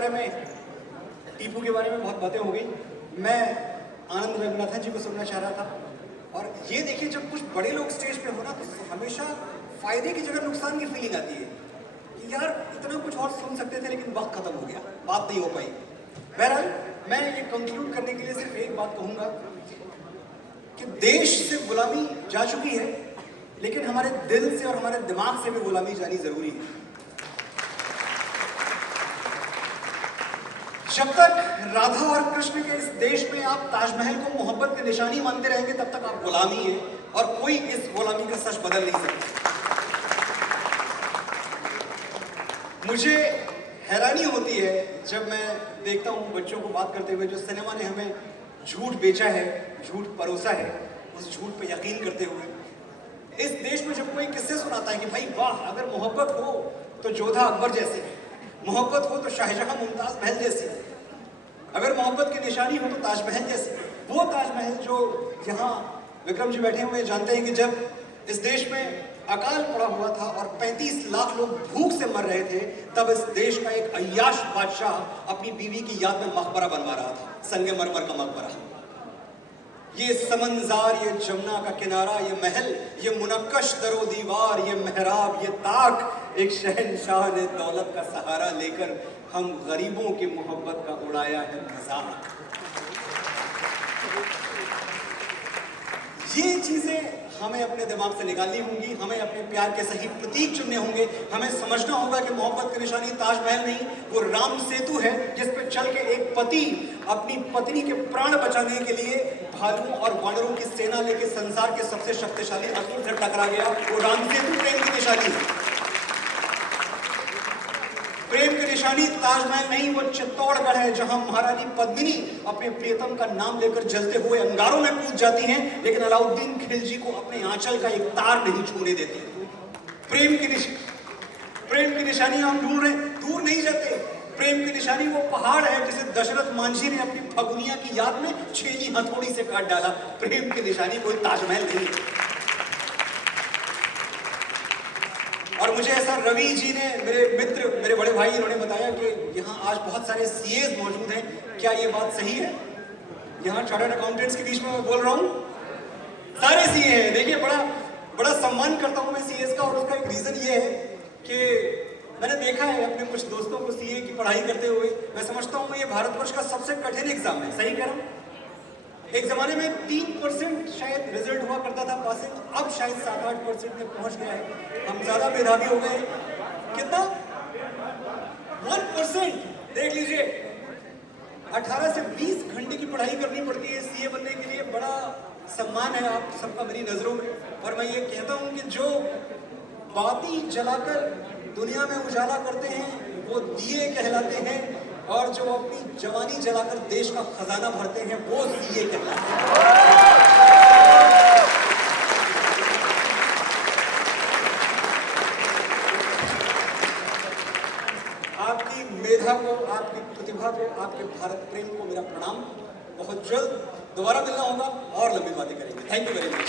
बारे में, टीपू के बारे में बहुत बातें हो गई। मैं आनंद रंगनाथन जी को सुनना चाह रहा था। और ये देखिए, जब कुछ बड़े लोग स्टेज पे हो ना तो हमेशा फायदे की जगह नुकसान की फीलिंग आती है कि यार इतना कुछ और सुन सकते थे लेकिन वक्त खत्म हो गया, बात नहीं हो पाई। बहरहाल मैं ये कंक्लूड करने के लिए सिर्फ एक बात कहूंगा कि देश से गुलामी जा चुकी है, लेकिन हमारे दिल से और हमारे दिमाग से भी गुलामी जानी जरूरी है। जब तक राधा और कृष्ण के इस देश में आप ताजमहल को मोहब्बत की निशानी मानते रहेंगे तब तक आप गुलामी है, और कोई इस गुलामी का सच बदल नहीं सकता। मुझे हैरानी होती है जब मैं देखता हूं बच्चों को बात करते हुए, जो सिनेमा ने हमें झूठ बेचा है, झूठ परोसा है, उस झूठ पे यकीन करते हुए इस देश में जब कोई किस्से सुनाता है कि भाई वाह, अगर मोहब्बत हो तो जोधा अकबर जैसे, मोहब्बत हो तो शाहजहां मुमताज महल जैसी, अगर मोहब्बत की निशानी हो तो ताजमहल जैसे। वो ताजमहल जो यहाँ विक्रम जी बैठे हुए जानते हैं कि जब इस देश में अकाल पड़ा हुआ था और 35 लाख लोग भूख से मर रहे थे, तब इस देश का एक अय्याश बादशाह अपनी बीवी की याद में मकबरा बनवा रहा था, संगमरमर का मकबरा। ये समंजार, ये जमुना का किनारा, ये महल, ये मुनक्कश दरो दीवार, ये मेहराब, ये ताक, एक शहंशाह ने दौलत का सहारा लेकर हम गरीबों की मोहब्बत का उड़ाया है मजाक। ये चीजें हमें अपने दिमाग से निकालनी होंगी, हमें अपने प्यार के सही प्रतीक चुनने होंगे। हमें समझना होगा कि मोहब्बत की निशानी ताजमहल नहीं, वो राम सेतु है जिस पर चल के एक पति अपनी पत्नी के प्राण बचाने के लिए भालुओं और वानरों की सेना लेके संसार के सबसे शक्तिशाली असुर से टकरा गया। वो राम सेतु प्रेम की निशानी है। प्रेम की निशानी ताजमहल नहीं, वो चित्तौड़गढ़ है जहां महारानी पद्मिनी अपने प्रियतम का नाम लेकर जलते हुए अंगारों में कूद जाती हैं, लेकिन अलाउद्दीन खिलजी को अपने आंचल का एक तार नहीं छूने देती। प्रेम की निशानी हम ढूंढ रहे, दूर नहीं जाते। प्रेम की निशानी वो पहाड़ है जिसे दशरथ मांझी ने अपनी फगुनिया की याद में छेनी हथौड़ी से काट डाला। प्रेम की निशानी कोई ताजमहल नहीं है। और मुझे ऐसा रवि जी ने, मेरे मित्र, मेरे बड़े भाई, इन्होंने बताया कि यहाँ आज बहुत सारे सीएस मौजूद हैं। क्या ये बात सही है? यहाँ चार्टर्ड अकाउंटेंट्स के बीच में मैं बोल रहा हूँ, सारे सीए हैं। देखिए, बड़ा सम्मान करता हूँ मैं सीएस का, और उसका एक रीजन ये है कि मैंने देखा है अपने कुछ दोस्तों को सीए की पढ़ाई करते हुए। मैं समझता हूँ ये भारतवर्ष का सबसे कठिन एग्जाम है। सही कह रहा हूँ? एक जमाने में 3% शायद रिजल्ट हुआ करता था पासिंग, अब शायद 7-8% में पहुंच गया है। हम ज्यादा मेधावी हो गए। कितना? 1%। देख लीजिए, 18 से 20 घंटे की पढ़ाई करनी पड़ती है सीए बनने के लिए। बड़ा सम्मान है आप सबका मेरी नजरों में। और मैं ये कहता हूं कि जो बाती जलाकर दुनिया में उजाला करते हैं वो दिए कहलाते हैं, और जो अपनी जवानी जलाकर देश का खजाना भरते हैं वो सीए कहलाते हैं। आपकी मेधा को, आपकी प्रतिभा को, आपके भारत प्रेम को मेरा प्रणाम। बहुत जल्द दोबारा मिलना होगा और लंबी बातें करेंगे। Thank you very much.